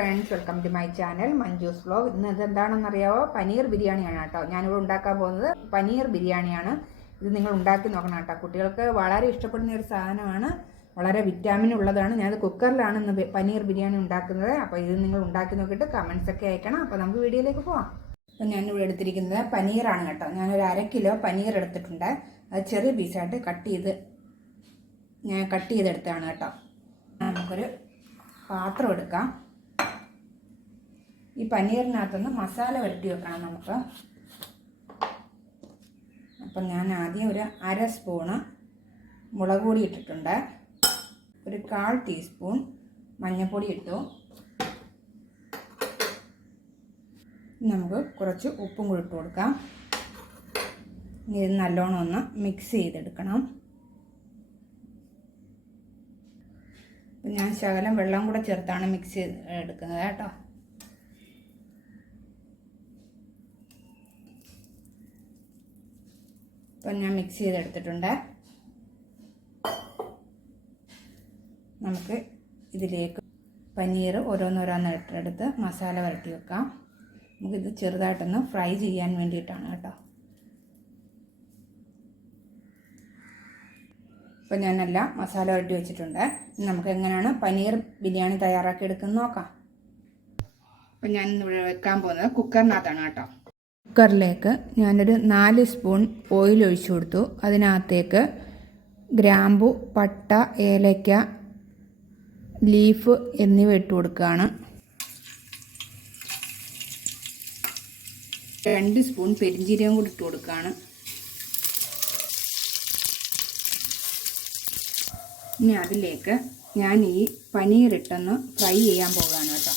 Friends welcome to my channel Manju's vlog ഇന്ന് ഇത് എന്താണെന്നറിയാവോ പനീർ ബിരിയാണിയാണ് കേട്ടോ. ഞാനിവിടെ ഉണ്ടാക്കാൻ പോകുന്നത് പനീർ ബിരിയാണിയാണ്. ഇത് നിങ്ങൾ ഉണ്ടാക്കി നോക്കണം കേട്ടോ. കുട്ടികൾക്ക് വളരെ ഇഷ്ടപ്പെടുന്ന ഒരു സാധനമാണ്. വളരെ വിറ്റാമിൻ ഉള്ളതാണ്. ഞാനത് കുക്കറിലാണ് ഇന്ന് പനീർ ബിരിയാണി ഉണ്ടാക്കുന്നത്. അപ്പോൾ ഇത് നിങ്ങൾ ഉണ്ടാക്കി നോക്കിയിട്ട് കമൻസ് ഒക്കെ അയക്കണം. അപ്പോൾ നമുക്ക് വീഡിയോയിലേക്ക് പോവാം. അപ്പോൾ ഞാനിവിടെ എടുത്തിരിക്കുന്നത് പനീറാണ് കേട്ടോ. ഞാനൊരു അര കിലോ പനീർ എടുത്തിട്ടുണ്ട്. അത് ചെറിയ പീസായിട്ട് കട്ട് ചെയ്ത് ഞാൻ കട്ട് ചെയ്തെടുത്തതാണ് കേട്ടോ. നമുക്കൊരു പാത്രം എടുക്കാം. ഈ പനീറിനകത്തുനിന്ന് മസാല വരട്ടി വെക്കണം നമുക്ക്. അപ്പം ഞാൻ ആദ്യം ഒരു അര സ്പൂണ് മുളക് പൊടി ഇട്ടിട്ടുണ്ട്. ഒരു കാൽ ടീസ്പൂൺ മഞ്ഞൾപ്പൊടി ഇട്ടു. നമുക്ക് കുറച്ച് ഉപ്പും കൂടി ഇട്ട് കൊടുക്കാം. ഇത് നല്ലോണം ഒന്ന് മിക്സ് ചെയ്തെടുക്കണം. ഞാൻ ശകലം വെള്ളം കൂടെ ചേർത്താണ് മിക്സ് ചെയ്ത് എടുക്കുന്നത് കേട്ടോ. ഇപ്പം ഞാൻ മിക്സ് ചെയ്തെടുത്തിട്ടുണ്ട്. നമുക്ക് ഇതിലേക്ക് പനീർ ഓരോന്നോരോന്ന് എടുത്ത് മസാല വരട്ടി വെക്കാം. നമുക്കിത് ചെറുതായിട്ടൊന്ന് ഫ്രൈ ചെയ്യാൻ വേണ്ടിയിട്ടാണ് കേട്ടോ. ഇപ്പം ഞാനെല്ലാം മസാല വരട്ടി വെച്ചിട്ടുണ്ട്. നമുക്ക് എങ്ങനെയാണ് പനീർ ബിരിയാണി തയ്യാറാക്കി എടുക്കുന്നത് നോക്കാം അപ്പം ഞാൻ വെക്കാൻ പോകുന്നത് കുക്കറിനകത്താണ് കേട്ടോ. കുക്കറിലേക്ക് ഞാനൊരു നാല് സ്പൂൺ ഓയിൽ ഒഴിച്ചു കൊടുത്തു. അതിനകത്തേക്ക് ഗ്രാമ്പു പട്ട ഏലയ്ക്ക ലീഫ് എന്നിവ ഇട്ട് കൊടുക്കുകയാണ്. രണ്ട് സ്പൂൺ പെരിഞ്ചീരകം കൂടി ഇട്ട് കൊടുക്കുകയാണ്. ഇനി അതിലേക്ക് ഞാൻ ഈ പനീർ ഇട്ടൊന്ന് ഫ്രൈ ചെയ്യാൻ പോകുകയാണ് കേട്ടോ.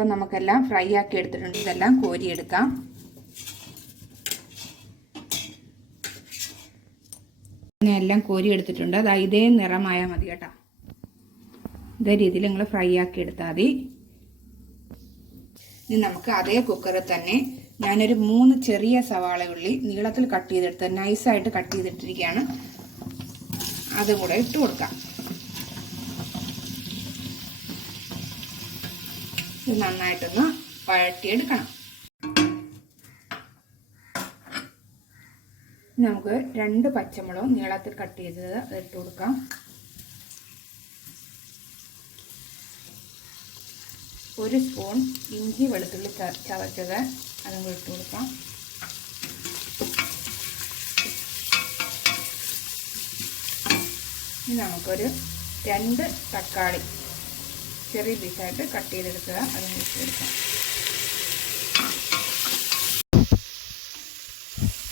അപ്പം നമുക്കെല്ലാം ഫ്രൈ ആക്കി എടുത്തിട്ടുണ്ട്. ഇതെല്ലാം കോരിയെടുക്കാം. ഇങ്ങനെ എല്ലാം കോരി എടുത്തിട്ടുണ്ട് അതാ ഇതേ നിറമായാൽ മതി കേട്ടോ. ഇതേ രീതിയിൽ നിങ്ങൾ ഫ്രൈ ആക്കി എടുത്താൽ മതി. ഇനി നമുക്ക് അതേ കുക്കറിൽ തന്നെ ഞാനൊരു മൂന്ന് ചെറിയ സവാള ഉള്ളി നീളത്തിൽ കട്ട് ചെയ്തെടുത്ത് നൈസായിട്ട് കട്ട് ചെയ്തിട്ടിരിക്കുകയാണ്. അതും കൂടെ ഇട്ട് കൊടുക്കാം. നന്നായിട്ടൊന്ന് വഴറ്റിയെടുക്കണം. ഇനി നമുക്ക് രണ്ട് പച്ചമുളകും നീളത്തിൽ കട്ട് ചെയ്തത് ഇട്ട് കൊടുക്കാം. ഒരു സ്പൂൺ ഇഞ്ചി വെളുത്തുള്ളി ചവച്ചത് അതും ഇട്ട് കൊടുക്കാം. ഇനി നമുക്കൊരു രണ്ട് തക്കാളി ചെറിയ പീസായിട്ട് കട്ട് ചെയ്തെടുക്കുക. അത് മിക്സ് എടുക്കാം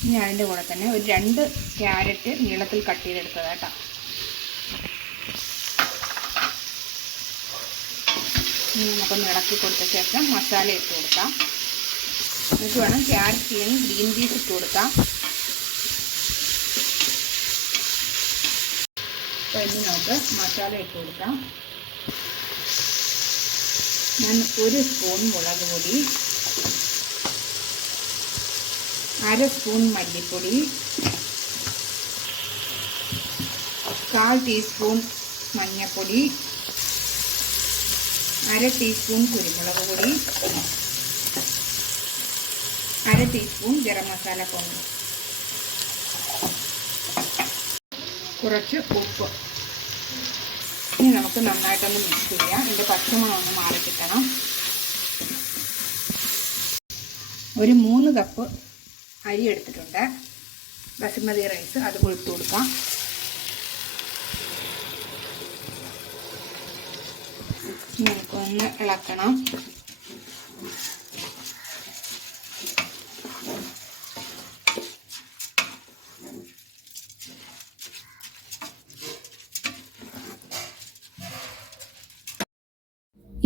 ഇനി അതിന്റെ കൂടെ തന്നെ ഒരു രണ്ട് ക്യാരറ്റ് നീളത്തിൽ കട്ട് ചെയ്തെടുത്തത് കേട്ടോ. ഇനി നമുക്കൊന്ന് ഇളക്കി കൊടുത്ത ശേഷം മസാല ഇട്ട് കൊടുക്കാം. എനിക്ക് വേണം ക്യാരറ്റ് ചെയ്യാൻ ഗ്രീൻ പീസ് ഇട്ട് കൊടുക്കാം. അപ്പോൾ ഇനി നമുക്ക് മസാല ഇട്ട് കൊടുക്കാം. ഞാൻ ഒരു സ്പൂൺ മുളക് പൊടി അര സ്പൂൺ മല്ലിപ്പൊടി കാൽ ടീസ്പൂൺ മഞ്ഞൾപ്പൊടി അര ടീസ്പൂൺ കുരുമുളക് പൊടി അര ടീസ്പൂൺ ഗരം മസാല പൗഡർ. കുറച്ച് ഉപ്പ്. ഇനി നമുക്ക് നന്നായിട്ടൊന്ന് മിക്സ് ചെയ്യാം. ഇതിന്റെ പച്ചമണം ഒന്ന് ഒരു മൂന്ന് കപ്പ് അരി എടുത്തിട്ടുണ്ട്. ബസുമതി റൈസ് അത് കൊഴുത്തു കൊടുക്കാം. നമുക്കൊന്ന് ഇളക്കണം.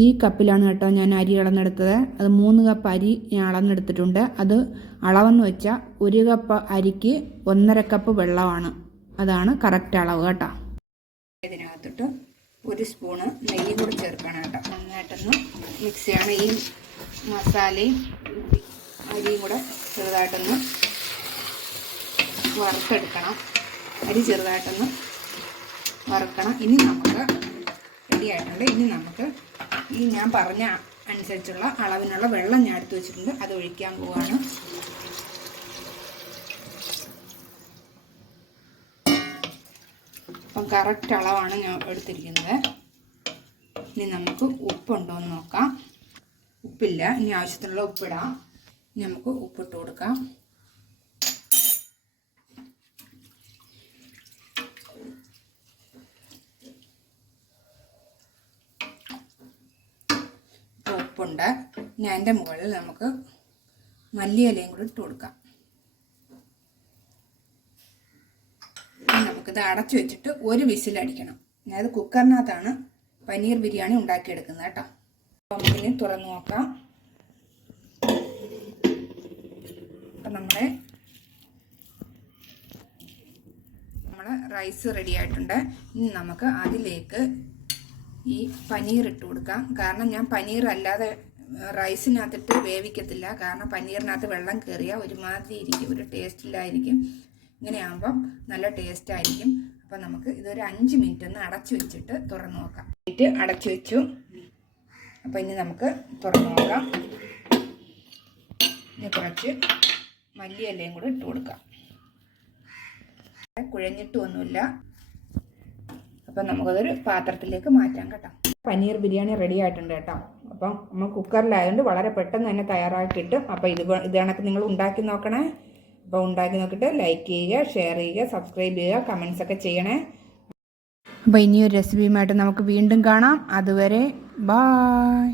ഈ കപ്പിലാണ് കേട്ടോ ഞാൻ അരി അളന്നെടുത്തത്. അത് മൂന്ന് കപ്പ് അരി ഞാൻ അളന്നെടുത്തിട്ടുണ്ട്. അത് അളവെന്ന് വെച്ചാൽ ഒരു കപ്പ് അരിക്ക് ഒന്നര കപ്പ് വെള്ളമാണ്. അതാണ് കറക്റ്റ് അളവ് കേട്ടോ. ഇതിനകത്തിട്ട് ഒരു സ്പൂണ് നെയ്യ് കൂടി ചേർക്കണം കേട്ടോ. നന്നായിട്ടൊന്ന് മിക്സ് ചെയ്യണം. ഈ മസാലയും അരിയും കൂടെ ചെറുതായിട്ടൊന്ന് വറുത്തെടുക്കണം. അരി ചെറുതായിട്ടൊന്ന് വറുക്കണം. ഇനി നമുക്ക് റെഡി ആയിട്ടുണ്ട്. ഇനി നമുക്ക് ഈ ഞാൻ പറഞ്ഞ അനുസരിച്ചുള്ള അളവിനുള്ള വെള്ളം ഞാൻ എടുത്ത് വെച്ചിട്ടുണ്ട്. അത് ഒഴിക്കാൻ പോവാണ്. അപ്പം കറക്റ്റ് അളവാണ് ഞാൻ എടുത്തിരിക്കുന്നത്. ഇനി നമുക്ക് ഉപ്പുണ്ടോ എന്ന് നോക്കാം. ഉപ്പില്ല. ഇനി ആവശ്യത്തിനുള്ള ഉപ്പിടാം. ഇനി നമുക്ക് ഉപ്പിട്ട് കൊടുക്കാം. ഇപ്പോൾ ഉപ്പുണ്ട് ഇനി അതിന്റെ മുകളിൽ നമുക്ക് മല്ലിയിലയും കൂടി ഇട്ട് കൊടുക്കാം. ഇനി നമുക്കിത് അടച്ചു വെച്ചിട്ട് ഒരു വിസിലടിക്കണം അതായത് കുക്കറിനകത്താണ് പനീർ ബിരിയാണി ഉണ്ടാക്കിയെടുക്കുന്നത് കേട്ടോ. അപ്പം നമുക്കിനി തുറന്നു നോക്കാം. അപ്പം നമ്മുടെ നമ്മൾ റൈസ് റെഡി ആയിട്ടുണ്ട്. ഇനി നമുക്ക് അതിലേക്ക് ഈ പനീർ ഇട്ട് കൊടുക്കാം. കാരണം ഞാൻ പനീർ അല്ലാതെ റൈസിനകത്തിട്ട് വേവിക്കത്തില്ല. കാരണം പനീറിനകത്ത് വെള്ളം കയറിയാൽ ഒരുമാതിരി ഇരിക്കും. ഒരു ടേസ്റ്റില്ലായിരിക്കും ഇങ്ങനെയാകുമ്പം നല്ല ടേസ്റ്റ് ആയിരിക്കും. അപ്പം നമുക്ക് ഇതൊരു അഞ്ച് മിനിറ്റ് ഒന്ന് അടച്ചു വെച്ചിട്ട് തുറന്നു നോക്കാം. മിനിറ്റ് അടച്ചു വെച്ചു. അപ്പം ഇനി നമുക്ക് തുറന്നു നോക്കാം. ഇനി കുറച്ച് മല്ലിയല്ലയും കൂടെ ഇട്ട് കൊടുക്കാം. കുഴഞ്ഞിട്ടൊന്നുമില്ല. അപ്പം നമുക്കതൊരു പാത്രത്തിലേക്ക് മാറ്റാം കേട്ടോ. പനീർ ബിരിയാണി റെഡി ആയിട്ടുണ്ട് കേട്ടോ. അപ്പം നമ്മൾ കുക്കറിലായതുകൊണ്ട് വളരെ പെട്ടെന്ന് തന്നെ തയ്യാറാക്കി കിട്ടും അപ്പോൾ ഇത് ഇത് കണക്ക് നിങ്ങൾ ഉണ്ടാക്കി നോക്കണേ. അപ്പോൾ ഉണ്ടാക്കി നോക്കിയിട്ട് ലൈക്ക് ചെയ്യുക ഷെയർ ചെയ്യുക സബ്സ്ക്രൈബ് ചെയ്യുക കമൻസ് ഒക്കെ ചെയ്യണേ. അപ്പോൾ ഇനിയൊരു റെസിപ്പിയുമായിട്ട് നമുക്ക് വീണ്ടും കാണാം. അതുവരെ ബായ്